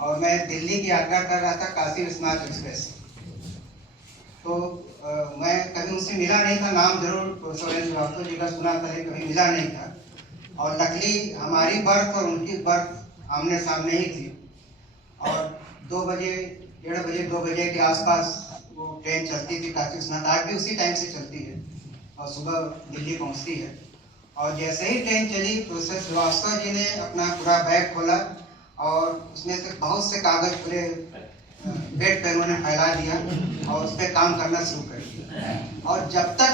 और मैं दिल्ली की यात्रा कर रहा था, काशी विश्वनाथ एक्सप्रेस। तो मैं कभी उनसे मिला नहीं था, नाम जरूर सोरेन श्रीवास्तव जी का सुना था, लेकिन कभी मिला नहीं था। और नकली हमारी बर्थ और उनकी बर्थ आमने सामने ही थी। और 2 बजे 1:30 बजे 2 बजे के आसपास वो ट्रेन चलती थी काशी विश्वनाथ, आज भी उसी टाइम से चलती है और सुबह दिल्ली पहुंचती है। और जैसे ही ट्रेन चली, प्रोफेसर श्रीवास्तव जी ने अपना पूरा बैग खोला और उसमें से बहुत से कागज पूरे बेड पे उन्होंने फैला दिया और उस पर काम करना शुरू कर दिया। और जब तक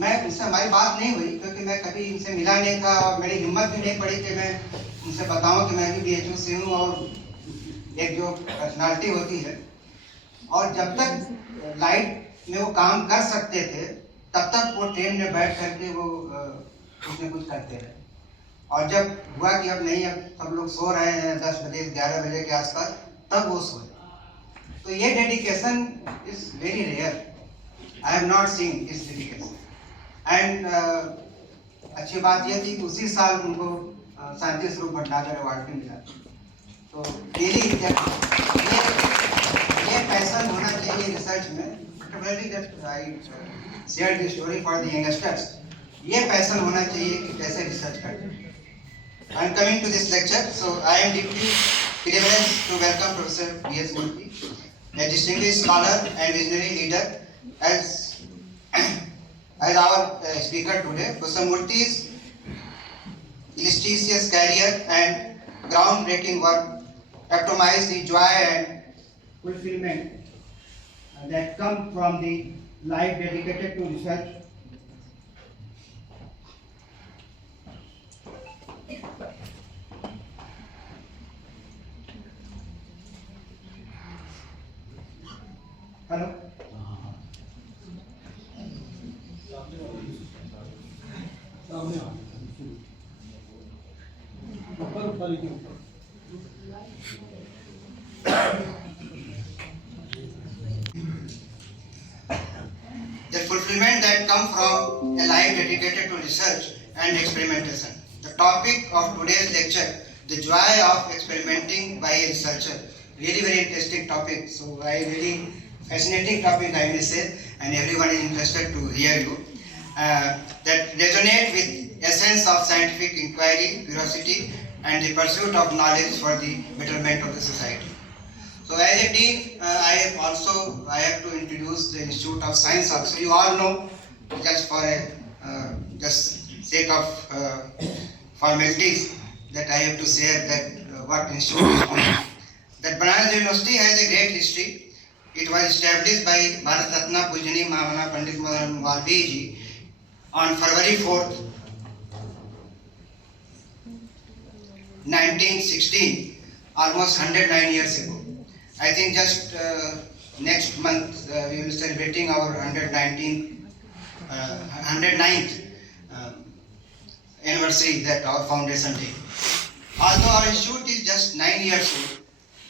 मैं उनसे हमारी बात नहीं हुई, क्योंकि मैं कभी उनसे मिला नहीं था और मेरी हिम्मत भी नहीं पड़ी कि मैं उनसे बताऊं कि मैं भी बीएचयू से हूँ और एक जो पर्सनालिटी होती है। और जब तक लाइट में वो काम कर सकते थे, तब तक वो ट्रेन में बैठ करके वो कुछ न कुछ करते रहे। और जब हुआ कि अब नहीं, अब सब लोग सो रहे हैं 10 बजे 11 बजे के आसपास, तब वो सोए। तो ये dedication is very rare, I have not seen this dedication. And अच्छी बात यह थी कि उसी साल उनको शांति स्वरूप भटनागर अवार्ड भी मिला। तो रियली ये पैशन होना चाहिए रिसर्च में, particularly that I shared this story for the youngsters। ये पैशन होना चाहिए कि कैसे रिसर्च करते हैं। I am coming to this lecture, so I am deeply privileged to welcome Professor B.S. Murthy, a distinguished scholar and visionary leader, as our speaker today. Professor Murthy's illustrious career and groundbreaking work epitomize the joy and fulfillment that come from the life dedicated to research. Hello? The fulfillment that comes from a life dedicated to research and experimentation. The topic of today's lecture, the joy of experimenting by a researcher. Really very interesting topic. So I really fascinating topic, I may say, and everyone is interested to hear you. That resonate with essence of scientific inquiry, curiosity, and the pursuit of knowledge for the betterment of the society. So as a dean, I have to introduce the Institute of Science also. You all know, just for a just sake of formalities, that I have to share that what institute is doing. That Banaras University has a great history. It was established by Bharat Ratna Pujani Mahamana Pandit Madan Malviya ji on February 4th, 1916, almost 109 years ago. I think just next month we will be celebrating our 109th anniversary, that our foundation day. Although our institute is just 9 years old,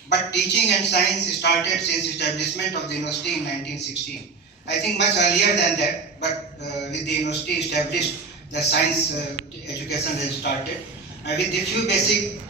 but teaching and science started since establishment of the university in 1916. I think much earlier than that, but with the university established, the science education has started. With the few basic